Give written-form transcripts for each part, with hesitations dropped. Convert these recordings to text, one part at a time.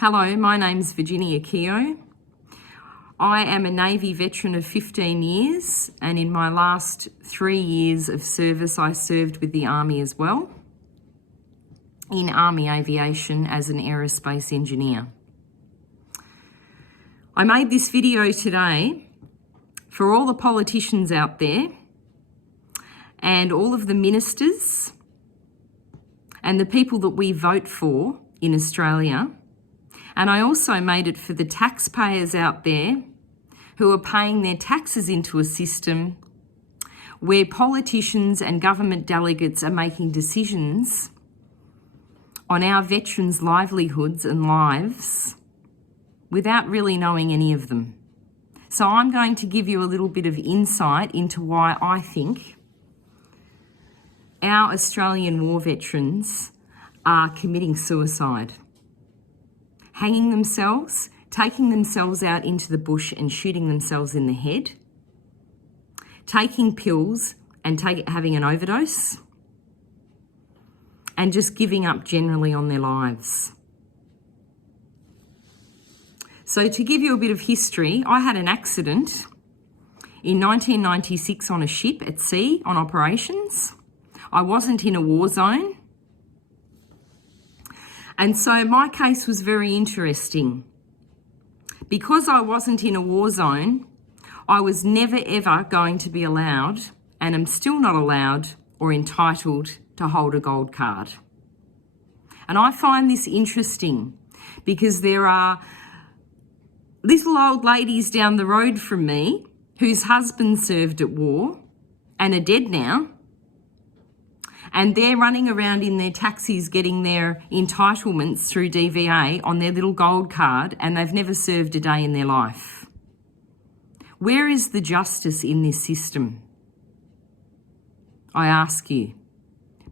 Hello, my name's Virginia Kehoe. I am a Navy veteran of 15 years, and in my last 3 years of service I served with the Army as well, in Army aviation as an aerospace engineer. I made this video today for all the politicians out there and all of the ministers and the people that we vote for in Australia. And I also made it for the taxpayers out there who are paying their taxes into a system where politicians and government delegates are making decisions on our veterans' livelihoods and lives without really knowing any of them. So I'm going to give you a little bit of insight into why I think our Australian war veterans are committing suicide. Hanging themselves, taking themselves out into the bush and shooting themselves in the head, taking pills and having an overdose, and just giving up generally on their lives. So to give you a bit of history, I had an accident in 1996 on a ship at sea on operations. I wasn't in a war zone. And so my case was very interesting. Because I wasn't in a war zone, I was never ever going to be allowed, and am still not allowed or entitled to hold a gold card. And I find this interesting because there are little old ladies down the road from me whose husbands served at war and are dead now, and they're running around in their taxis getting their entitlements through DVA on their little gold card, and they've never served a day in their life. Where is the justice in this system? I ask you.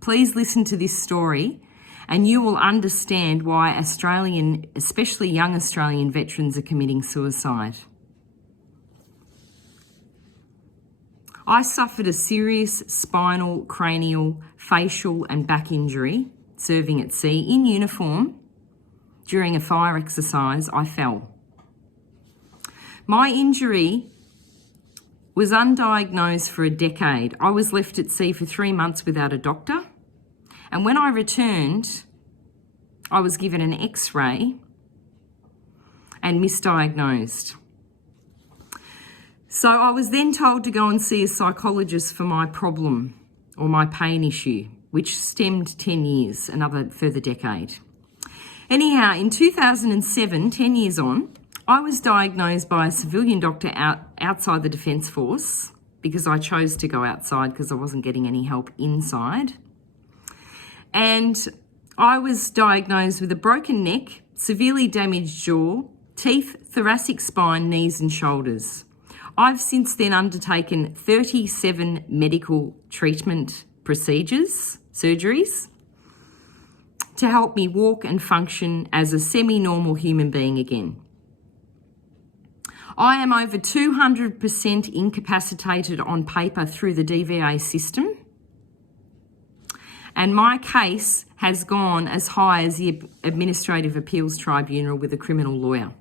Please listen to this story and you will understand why Australian, especially young Australian veterans, are committing suicide. I suffered a serious spinal, cranial, facial and back injury serving at sea in uniform. During a fire exercise, I fell. My injury was undiagnosed for a decade. I was left at sea for 3 months without a doctor. And when I returned, I was given an X-ray and misdiagnosed. So I was then told to go and see a psychologist for my problem or my pain issue, which stemmed 10 years, another further decade. Anyhow, in 2007, 10 years on, I was diagnosed by a civilian doctor outside the Defence Force because I chose to go outside because I wasn't getting any help inside. And I was diagnosed with a broken neck, severely damaged jaw, teeth, thoracic spine, knees and shoulders. I've since then undertaken 37 medical treatment procedures, surgeries, to help me walk and function as a semi-normal human being again. I am over 200% incapacitated on paper through the DVA system, and my case has gone as high as the Administrative Appeals Tribunal with a criminal lawyer.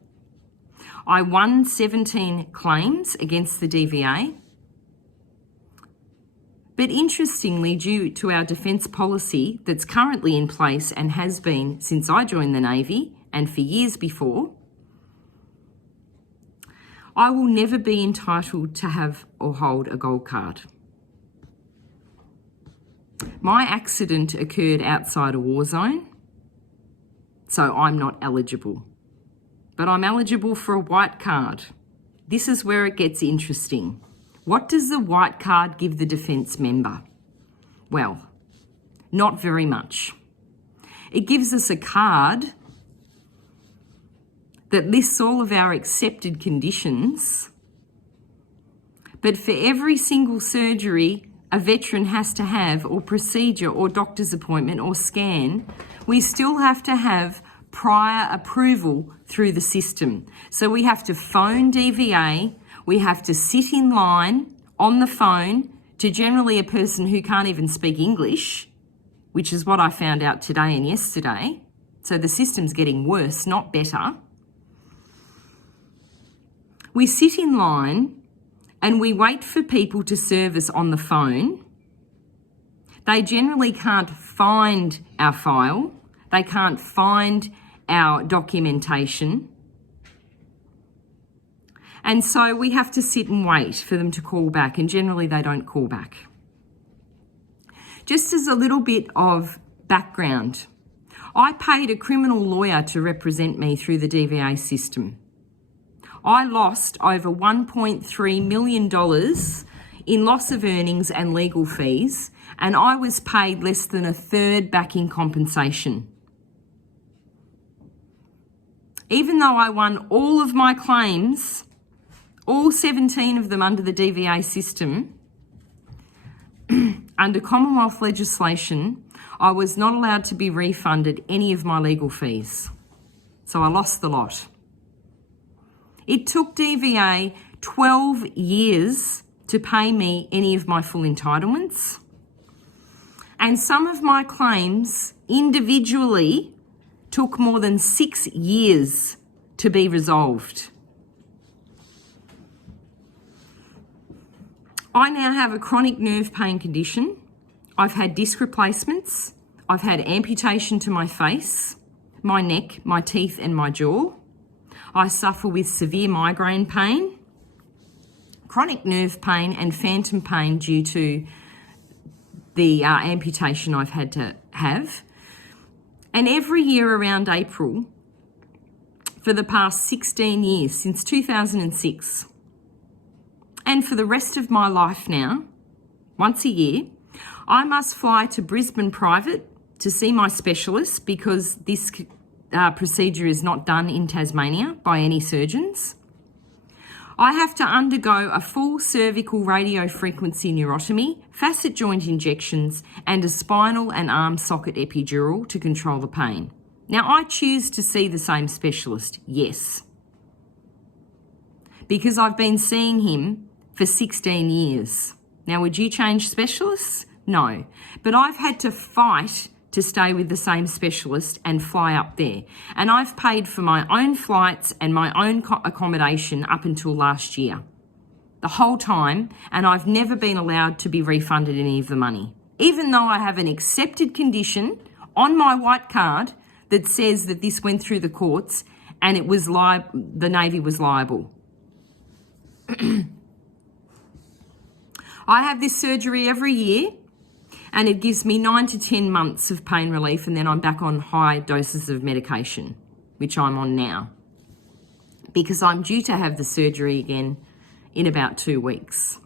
I won 17 claims against the DVA, but interestingly, due to our defence policy that's currently in place and has been since I joined the Navy and for years before, I will never be entitled to have or hold a gold card. My accident occurred outside a war zone, so I'm not eligible. But I'm eligible for a white card. This is where it gets interesting. What does the white card give the defence member? Well, not very much. It gives us a card that lists all of our accepted conditions, but for every single surgery a veteran has to have, or procedure, or doctor's appointment, or scan, we still have to have prior approval through the system. So we have to phone DVA, we have to sit in line on the phone to generally a person who can't even speak English, which is what I found out today and yesterday. So the system's getting worse, not better. We sit in line and we wait for people to serve us on the phone. They generally can't find our file. They can't find our documentation. And so we have to sit and wait for them to call back, and generally they don't call back. Just as a little bit of background, I paid a criminal lawyer to represent me through the DVA system. I lost over $1.3 million in loss of earnings and legal fees, and I was paid less than a third back in compensation. Even though I won all of my claims, all 17 of them under the DVA system, under Commonwealth legislation, I was not allowed to be refunded any of my legal fees. So I lost the lot. It took DVA 12 years to pay me any of my full entitlements. And some of my claims individually took more than 6 years to be resolved. I now have a chronic nerve pain condition. I've had disc replacements. I've had amputation to my face, my neck, my teeth and my jaw. I suffer with severe migraine pain, chronic nerve pain and phantom pain due to the amputation I've had to have. And every year around April, for the past 16 years, since 2006, and for the rest of my life now, once a year, I must fly to Brisbane private to see my specialist because this procedure is not done in Tasmania by any surgeons. I have to undergo a full cervical radiofrequency neurotomy, facet joint injections, and a spinal and arm socket epidural to control the pain. Now, I choose to see the same specialist, yes, because I've been seeing him for 16 years. Now, would you change specialists? No. But I've had to fight to stay with the same specialist and fly up there. And I've paid for my own flights and my own accommodation up until last year. The whole time, and I've never been allowed to be refunded any of the money. Even though I have an accepted condition on my white card that says that this went through the courts and it was the Navy was liable. I have this surgery every year and it gives me 9 to 10 months of pain relief, and then I'm back on high doses of medication, which I'm on now, because I'm due to have the surgery again in about 2 weeks.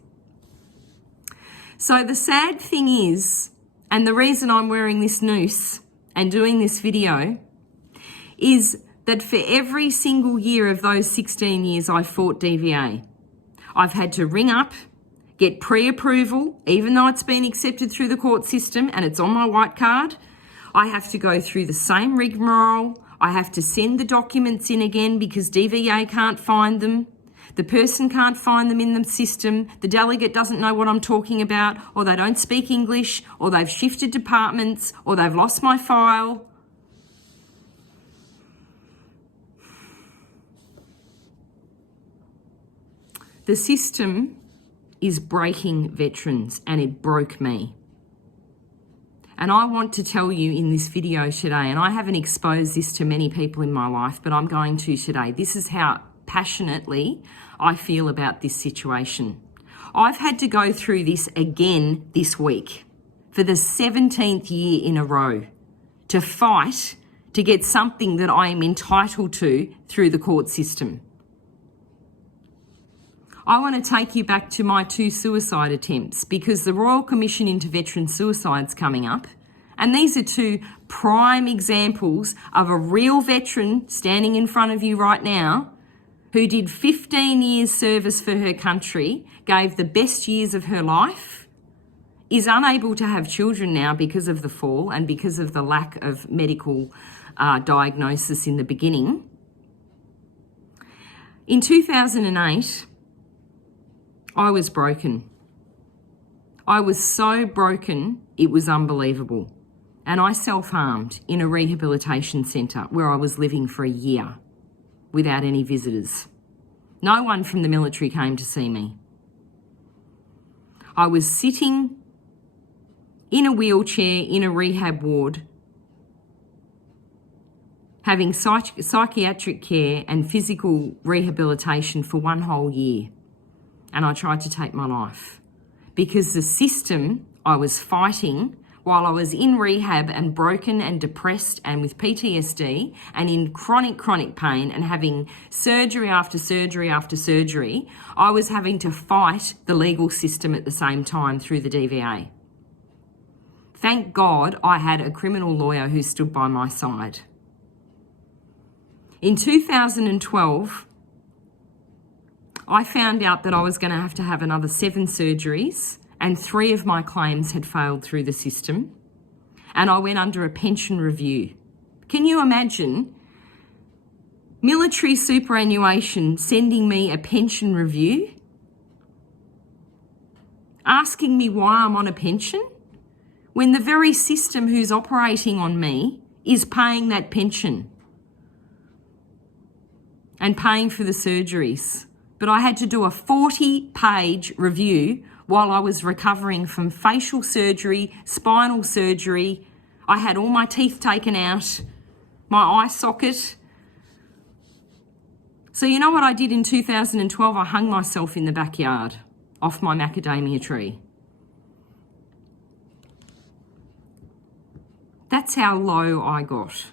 So the sad thing is, and the reason I'm wearing this noose and doing this video, is that for every single year of those 16 years I fought DVA, I've had to ring up, get pre-approval, even though it's been accepted through the court system and it's on my white card. I have to go through the same rigmarole. I have to send the documents in again because DVA can't find them. The person can't find them in the system. The delegate doesn't know what I'm talking about, or they don't speak English, or they've shifted departments, or they've lost my file. The system is breaking veterans, and it broke me. And I want to tell you in this video today, and I haven't exposed this to many people in my life, but I'm going to today. This is how passionately I feel about this situation. I've had to go through this again this week for the 17th year in a row to fight to get something that I am entitled to through the court system. I want to take you back to my 2 suicide attempts because the Royal Commission into Veteran Suicide's coming up, and these are 2 prime examples of a real veteran standing in front of you right now who did 15 years service for her country, gave the best years of her life, is unable to have children now because of the fall and because of the lack of medical diagnosis in the beginning. In 2008, I was broken. I was so broken, it was unbelievable. and I self-harmed in a rehabilitation centre where I was living for a year without any visitors. No one from the military came to see me. I was sitting in a wheelchair in a rehab ward, having psychiatric care and physical rehabilitation for 1 whole year. And I tried to take my life because the system I was fighting while I was in rehab and broken and depressed and with PTSD and in chronic pain and having surgery after surgery after surgery, I was having to fight the legal system at the same time through the DVA. Thank God I had a criminal lawyer who stood by my side. In 2012, I found out that I was going to have another 7 surgeries, and 3 of my claims had failed through the system, and I went under a pension review. Can you imagine military superannuation sending me a pension review, asking me why I'm on a pension, when the very system who's operating on me is paying that pension and paying for the surgeries? But I had to do a 40-page review while I was recovering from facial surgery, spinal surgery. I had all my teeth taken out, my eye socket. So you know what I did in 2012? I hung myself in the backyard off my macadamia tree. That's how low I got.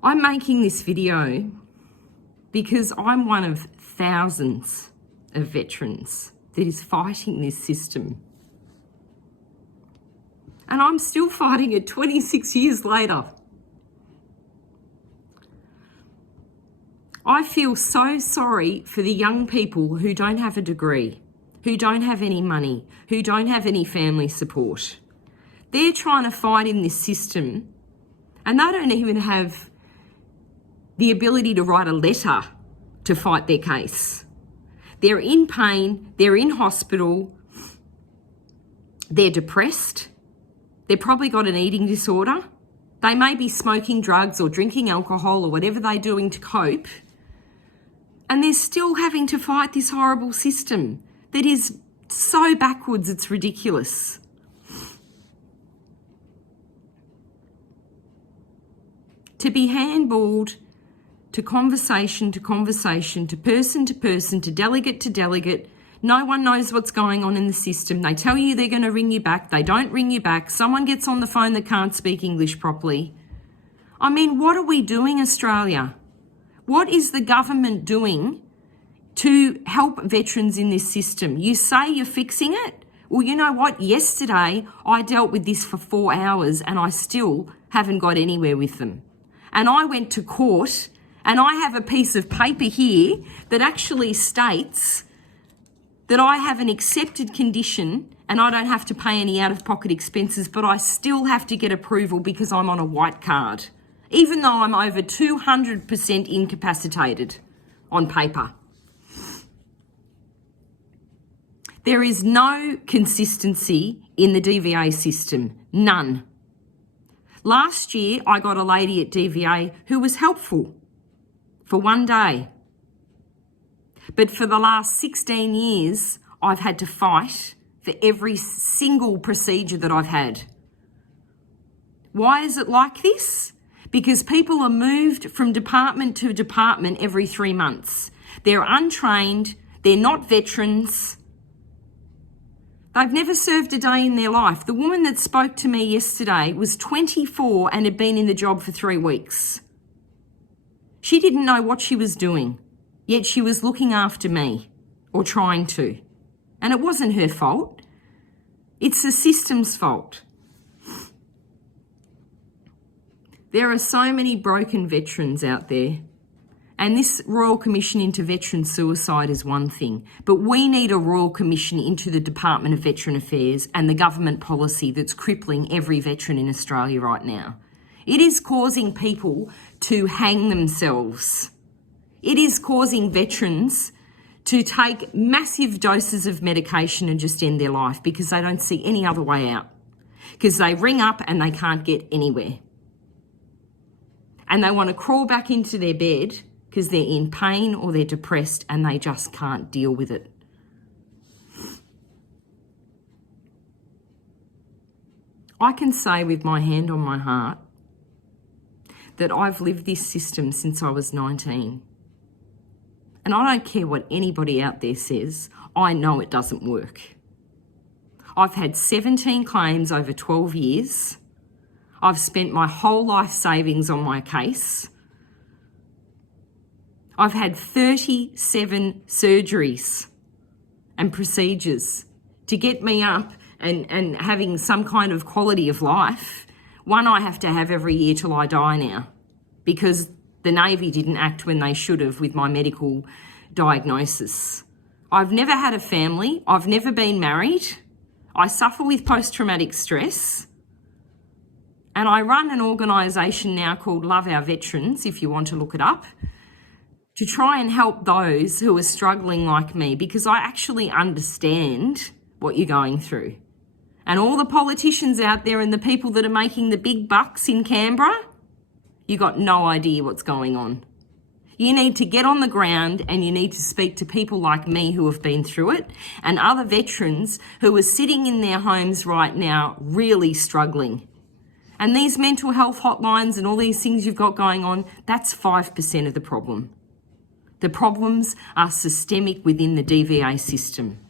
I'm making this video because I'm one of thousands of veterans that is fighting this system. And I'm still fighting it 26 years later. I feel so sorry for the young people who don't have a degree, who don't have any money, who don't have any family support. They're trying to fight in this system and they don't even have the ability to write a letter to fight their case. They're in pain, they're in hospital, they're depressed, they've probably got an eating disorder, they may be smoking drugs or drinking alcohol or whatever they're doing to cope, and they're still having to fight this horrible system that is so backwards it's ridiculous. To be handballed to conversation, to person, to delegate. No one knows what's going on in the system. They tell you they're going to ring you back. They don't ring you back. Someone gets on the phone that can't speak English properly. I mean, what are we doing, Australia? What is the government doing to help veterans in this system? You say you're fixing it. Well, you know what? Yesterday, I dealt with this for 4 hours and I still haven't got anywhere with them. And I went to court and I have a piece of paper here that actually states that I have an accepted condition and I don't have to pay any out-of-pocket expenses, but I still have to get approval because I'm on a white card, even though I'm over 200% incapacitated on paper. There is no consistency in the DVA system, none. Last year, I got a lady at DVA who was helpful for 1 day. But for the last 16 years, I've had to fight for every single procedure that I've had. Why is it like this? Because people are moved from department to department every 3 months. They're untrained, they're not veterans. They've never served a day in their life. The woman that spoke to me yesterday was 24 and had been in the job for 3 weeks. She didn't know what she was doing, yet she was looking after me, or trying to. And it wasn't her fault. It's the system's fault. There are so many broken veterans out there. And this Royal Commission into veteran suicide is one thing, but we need a Royal Commission into the Department of Veteran Affairs and the government policy that's crippling every veteran in Australia right now. It is causing people to hang themselves. It is causing veterans to take massive doses of medication and just end their life because they don't see any other way out, because they ring up and they can't get anywhere. And they want to crawl back into their bed because they're in pain or they're depressed and they just can't deal with it. I can say with my hand on my heart that I've lived this system since I was 19. And I don't care what anybody out there says, I know it doesn't work. I've had 17 claims over 12 years. I've spent my whole life savings on my case. I've had 37 surgeries and procedures to get me up and having some kind of quality of life. One I have to have every year till I die now because the Navy didn't act when they should have with my medical diagnosis. I've never had a family. I've never been married. I suffer with post-traumatic stress. And I run an organisation now called Love Our Veterans, if you want to look it up, to try and help those who are struggling like me, because I actually understand what you're going through. And all the politicians out there and the people that are making the big bucks in Canberra, you got no idea what's going on. You need to get on the ground and you need to speak to people like me who have been through it and other veterans who are sitting in their homes right now really struggling. And these mental health hotlines and all these things you've got going on, that's 5% of the problem. The problems are systemic within the DVA system.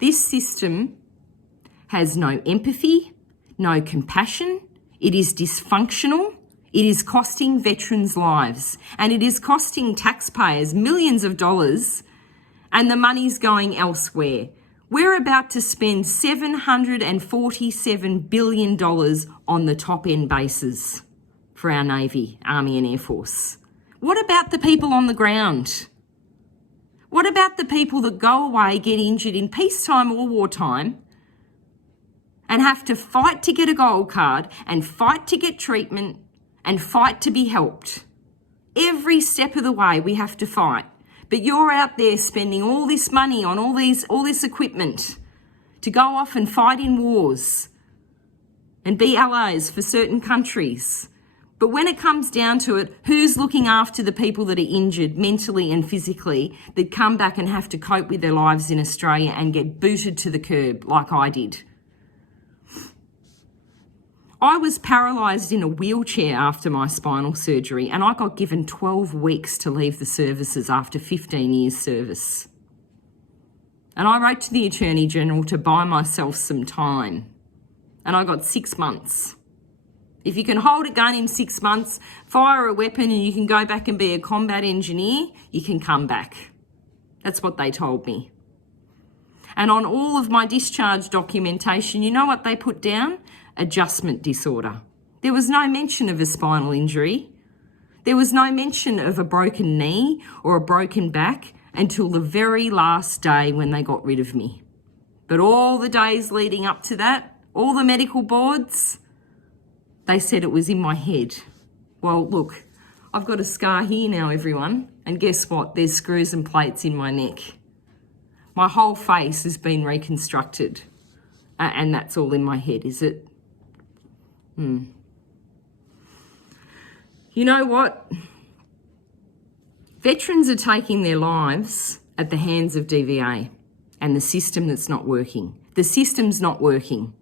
This system has no empathy, no compassion. It is dysfunctional. It is costing veterans' lives, and it is costing taxpayers millions of dollars, and the money's going elsewhere. We're about to spend $747 billion on the top-end bases for our Navy, Army and Air Force. What about the people on the ground? What about the people that go away, get injured in peacetime or wartime, and have to fight to get a gold card and fight to get treatment and fight to be helped? Every step of the way we have to fight. But you're out there spending all this money on all this equipment to go off and fight in wars and be allies for certain countries. But when it comes down to it, who's looking after the people that are injured mentally and physically that come back and have to cope with their lives in Australia and get booted to the curb like I did? I was paralysed in a wheelchair after my spinal surgery, and I got given 12 weeks to leave the services after 15 years service. And I wrote to the Attorney General to buy myself some time, and I got 6 months. If you can hold a gun in 6 months, fire a weapon, and you can go back and be a combat engineer, you can come back. That's what they told me. And on all of my discharge documentation, you know what they put down? Adjustment disorder. There was no mention of a spinal injury. There was no mention of a broken knee or a broken back until the very last day when they got rid of me. But all the days leading up to that, all the medical boards, they said it was in my head. Well, look, I've got a scar here now, everyone, and guess what? There's screws and plates in my neck. My whole face has been reconstructed, and that's all in my head, is it? You know what? Veterans are taking their lives at the hands of DVA and the system that's not working. The system's not working.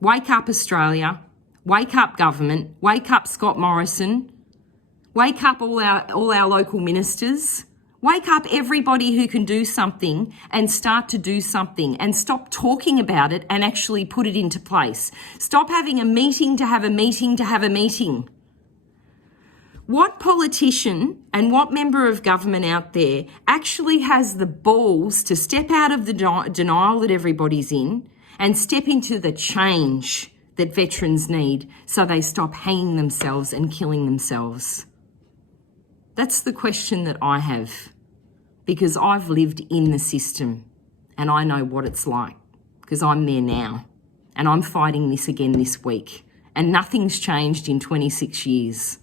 Wake up, Australia. Wake up, government. Wake up, Scott Morrison. Wake up, all our local ministers. Wake up, everybody who can do something, and start to do something, and stop talking about it and actually put it into place. Stop having a meeting to have a meeting to have a meeting. What politician and what member of government out there actually has the balls to step out of the denial that everybody's in and step into the change that veterans need so they stop hanging themselves and killing themselves? That's the question that I have, because I've lived in the system and I know what it's like, because I'm there now and I'm fighting this again this week, and nothing's changed in 26 years.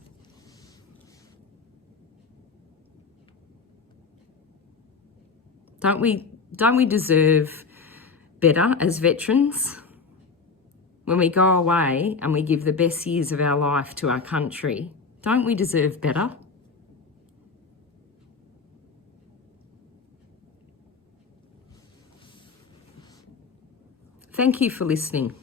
Don't we deserve better as veterans? When we go away and we give the best years of our life to our country, don't we deserve better? Thank you for listening.